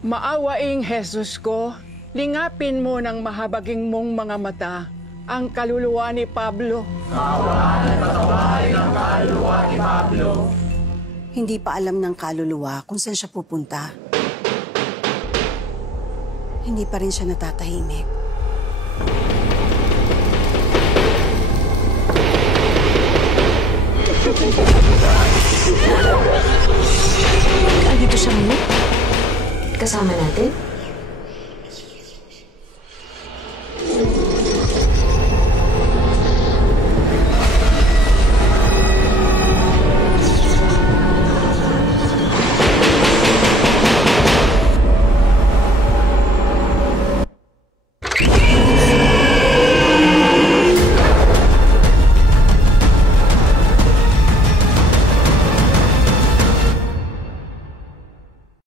Maawaing Jesus ko, lingapin mo ng mahabaging mong mga mata ang kaluluwa ni Pablo. Kaawaan at patawarin ang kaluluwa ni Pablo. Hindi pa alam ng kaluluwa kung saan siya pupunta. Hindi pa rin siya natatahimik. Andito siya ngayon? Kasama natin?